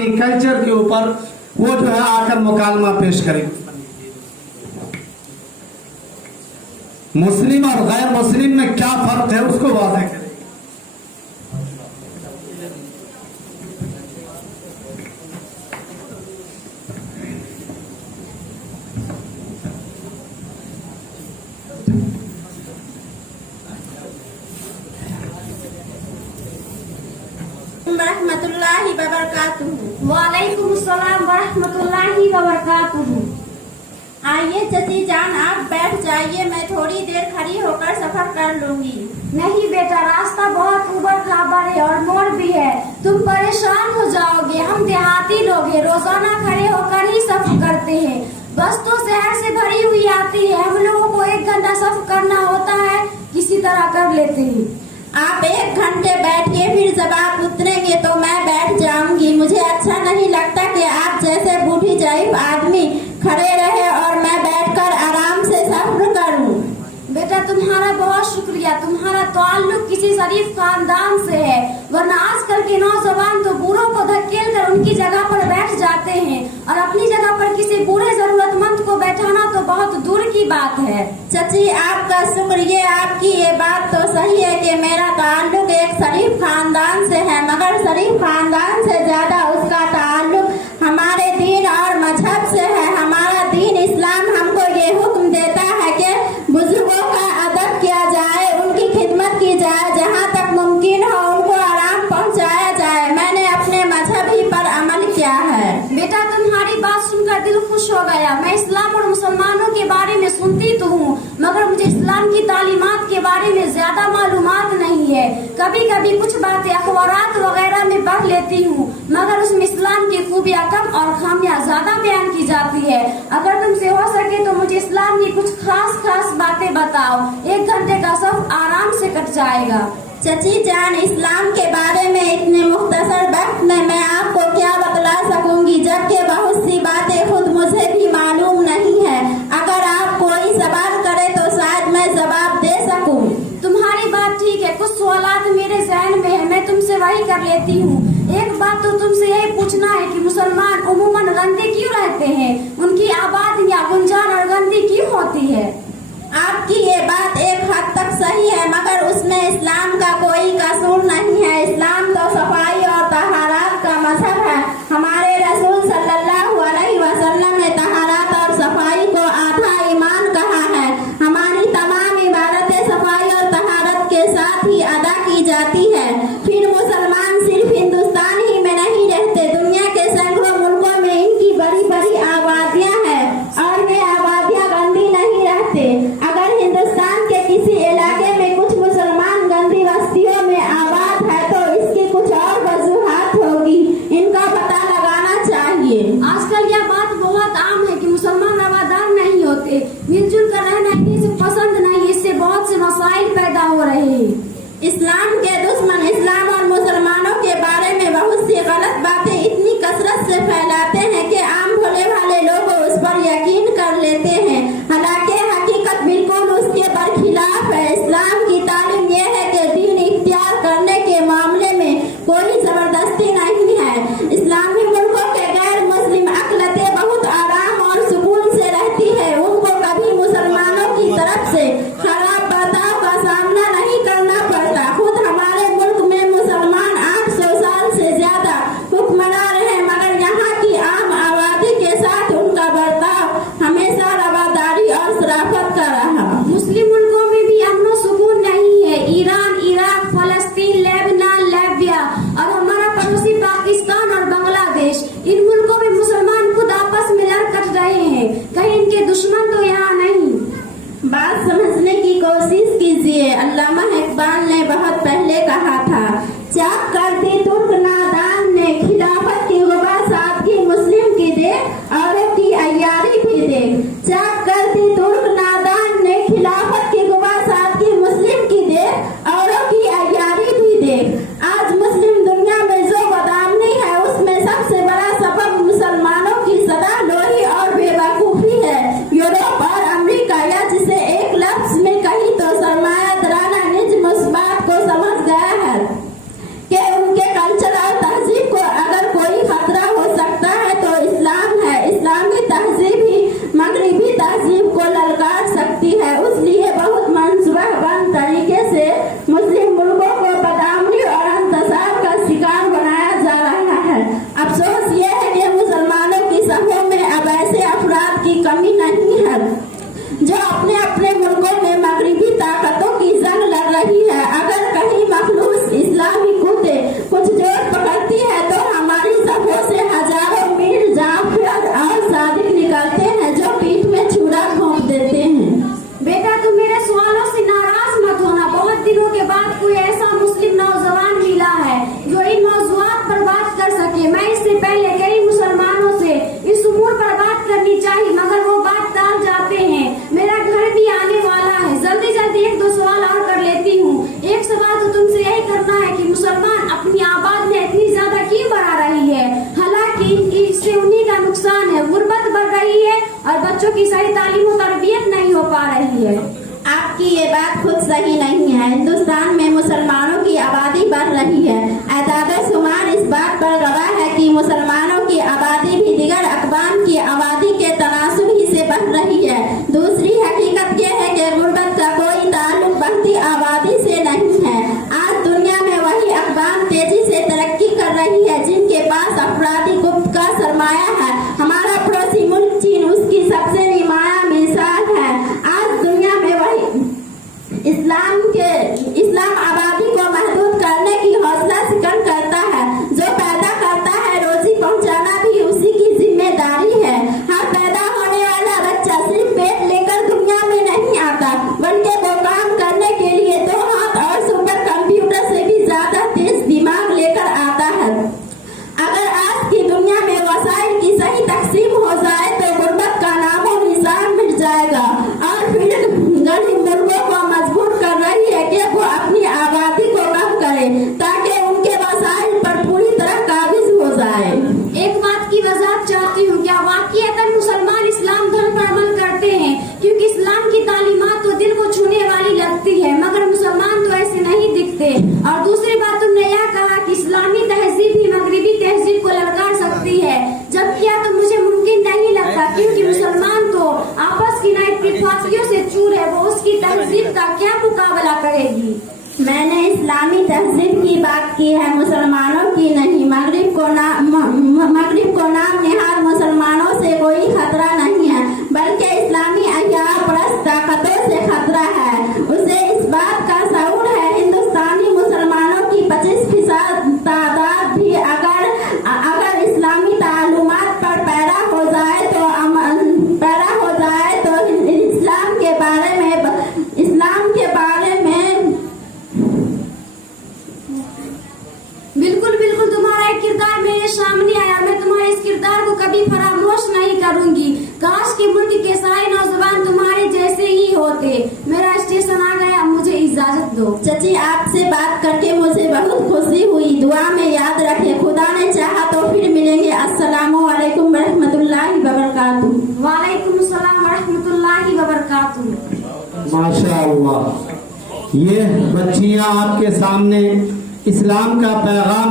इस्लामी culture के ऊपर वो जो है आकर मुकालमा पेश करेगी। मुस्लिम और गैर मुस्लिम में क्या फर्क है उसको वाज़ेह करें। रहमतुल्लाहि व बरकातुहू। वालेकुम अस्सलाम व रहमतुल्लाहि व बरकातुहू। आइए चची जान आप बैठ जाइए, मैं थोड़ी देर खड़ी होकर सफर कर लूंगी। नहीं बेटा, रास्ता बहुत उबड़ खाबड़ है और मोड़ भी है, तुम परेशान हो जाओगे। हम देहाती लोग हैं, रोजाना खड़े होकर ही सफर करते हैं। बस तो शहर से भरी हुई आती है, हम लोगों को 1 घंटा सफर करना होता है, किसी तरह कर लेते हैं। आप 1 घंटे बैठिए, फिर जब आप उतरेंगे तो मैं बैठ जाऊंगी। मुझे अच्छा नहीं लगता कि आप जैसे बूढ़ी ज़ईफ आदमी खड़े रहे और मैं बैठकर आराम से सफर करूं। बेटा तुम्हारा बहुत शुक्रिया, तुम्हारा ताल्लुक किसी शरीफ खानदान से है, वरना आजकल के नौजवान तो बूढ़ों को धकेल कर उनकी जगह पर बैठ जाते हैं और अपनी जगह पर किसी बूढ़े जरूरतमंद को बैठाना तो बहुत दूर की बात है। चची आपका शुक्रिया, आपकी ये बात तो सही है कि मेरा ताल्लुक एक शरीफ खानदान से है, मगर शरीफ खानदान से ज्यादा उसका ताल्लुक हमारे दीन और मजहब से है। हमारा दीन इस्लाम हमको ये हुक्म देता है कि बुजुर्गों का अदब किया जाए, उनकी खिदमत की जाए, जहाँ तक मुमकिन हो उनको आराम पहुँचाया जाए। मैंने अपने मजहब ही पर अमल किया है। बेटा तुम्हारी बात सुनकर दिल खुश हो गया। मैं इस्लाम और मुसलमानों के बारे में सुनती तो हूँ, मगर मुझे इस्लाम की तालीमात के बारे में ज्यादा मालूमात नहीं है। कभी कभी कुछ बातें अखबारात वगैरह में पढ़ लेती हूँ, मगर उसमें इस्लाम की खूबियाँ कम और खामियाँ ज्यादा बयान की जाती है। अगर तुमसे हो सके तो मुझे इस्लाम की कुछ खास बातें बताओ, 1 घंटे का सफर आराम से कट जाएगा। चची जान, इस्लाम के बारे में इतने मुख्तसर वक्त में मैं आपको क्या बतला सकूंगी, जबकि बहुत सी बातें खुद मुझे भी मालूम नहीं है। अगर आप कोई सवाल करे तो शायद मैं जवाब दे सकूं। तुम्हारी बात ठीक है, कुछ सवालात मेरे ज़हन में है, मैं तुमसे वही कर लेती हूँ। एक बात तो तुमसे यही पूछना है कि मुसलमान उमूमन गंदे क्यों रहते हैं, उनकी आबादियाँ गुंजान और गंदी क्यों होती है? आपकी ये बात एक हद तक सही है, मगर उसमें इस्लाम का कोई कसूर नहीं है। इस्लाम तो सफाई और तहारात का मजहब है। हमारे रसूल सल्लल्लाहु अलैहि वसल्लम ने तहारात और सफाई को आधा ईमान कहा है। हमारी तमाम इबादतें सफाई और तहारत के साथ ही अदा की जाती है। फिर मुसलमान सिर्फ हिंदुस्तान ही में नहीं रहते, दुनिया के सैकड़ों मुल्कों में इनकी बड़ी बड़ी आबादियाँ हैं और वे आबादियाँ गंदी नहीं रहते। अगर हिंदुस्तान के किसी इलाके में कुछ मुसलमान गंदी बस्तियों है। अफसोस ये है कि मुसलमानों की सभों में अब ऐसे अफराद की कमी नहीं है जो अपने अपने मुल्कों में मगरिबी ताकतों की जंग लड़ रही है। अगर कहीं मखलूस इस्लामी कुछ जोर पकड़ती है तो हमारी सभों से हजारों मीर जाफिर और सादिक निकलते हैं जो पीठ में छुरा घोंप देते हैं। बेटा तुम मेरे सवालों से नाराज मत होना। बहुत दिनों के बाद कोई ऐसा मुस्लिम नौजवान मिला है जो इन मौजूआत पर बात कर सके। मैं इससे पहले कई मुसलमानों से इस उमूर पर बात करनी चाहिए मगर वो बात टाल जाते हैं। मेरा घर भी आने वाला है, जल्दी जल्दी एक दो सवाल और कर लेती हूँ। एक सवाल तो तुमसे यही करना है कि मुसलमान अपनी आबाद में इतनी ज्यादा क्यों बढ़ा रही है, हालांकि इससे उन्हीं का नुकसान है। गुर्बत बढ़ रही है और बच्चों की सही तालीम और तरबियत नहीं हो पा रही है। आपकी ये बात खुद सही नहीं है। हिंदुस्तान में मुसलमानों की आबादी बढ़ रही है। एदाद-ए-शुमार इस बात पर गवाह है कि मुसलमानों की आबादी भी दीगर अक़वाम की आबादी के तनासुब ही से बढ़ रही है। दूसरी हकीकत यह है कि गुर्बत का कोई ताल्लुक बढ़ती आबादी से नहीं है। आज दुनिया में वही अक़वाम तेजी से तरक्की कर रही है जिनके पास अफरादी कुत का सरमाया है। हमारा पड़ोसी मुल्क चीन उसकी सबसे नुमायां मिसाल है। आज दुनिया में वही इस्लाम आबादी को महदूद करने की हौसला शिकन करता है। जो पैदा करता है रोजी पहुंचाना भी उसी की जिम्मेदारी है। हर पैदा होने वाला बच्चा सिर्फ पेट लेकर दुनिया में नहीं आता बल्कि वो काम करने के लिए 2 हाथ और सुपर कंप्यूटर से भी ज्यादा तेज दिमाग लेकर आता है। अगर आज की दुनिया में वसाइल की सही तकसीम हो जाए तो गुर्बत का नामो निशान मिट जाएगा और फिर गरीब मुल्कों को मजबूर कर रही है कि वो अपनी आबादी को कम करे ताकि उनके वसाइल पर पूरी तरह काबिज हो जाए। एक बात की वजाहत चाहती हूँ, क्या वाकईतन मुसलमान इस्लाम धर्म पर अमल करते हैं? क्योंकि इस्लाम की तालीमात तो दिल को छूने वाली लगती है मगर मुसलमान तो ऐसे नहीं दिखते। और दूसरी बात तुमने यह कहा कि इस्लामी तहजीब भी मगरिबी तहजीब को ललकार सकती है, जबकि यह तो मुझे मुमकिन नहीं लगता क्योंकि मुसलमान तो आपस की नाइतफाकियों से चूर है। वो उसकी तहजीब का क्या मुकाबला करेगी? मैंने इस्लामी तहजीब की बात की है, मुसलमानों की नहीं। मगरिब को नाम निहार मुसलमानों से कोई खतरा नहीं है बल्कि इस्लामी अय्यार परस्त ताकतों से खतरा है। उसे इस बात का शऊर है। हिंदुस्तानी मुसलमानों की 25% तादाद भी अगर इस्लामी तालुमात पर पैदा हो जाए तो इस्लाम के बारे में बिल्कुल तुम्हारा एक किरदार मेरे सामने आया। मैं तुम्हारे इस किरदार को कभी फरामोश नहीं करूंगी। काश के मुल्क के सारे नौजवान तुम्हारे जैसे ही होते। मेरा स्टेशन आ गया, मुझे इजाजत दो। चाची आपसे बात करके मुझे बहुत खुशी हुई। दुआ में याद रखे, खुदा ने चाहा तो फिर मिलेंगे। अस्सलामु अलैकुम रहमतुल्लाहि व बरकातुहू। वालेकुम अस्सलाम रहमतुल्लाहि व बरकातुहू। माशाअल्लाह, ये बच्चियां आपके सामने इस्लाम का पैगाम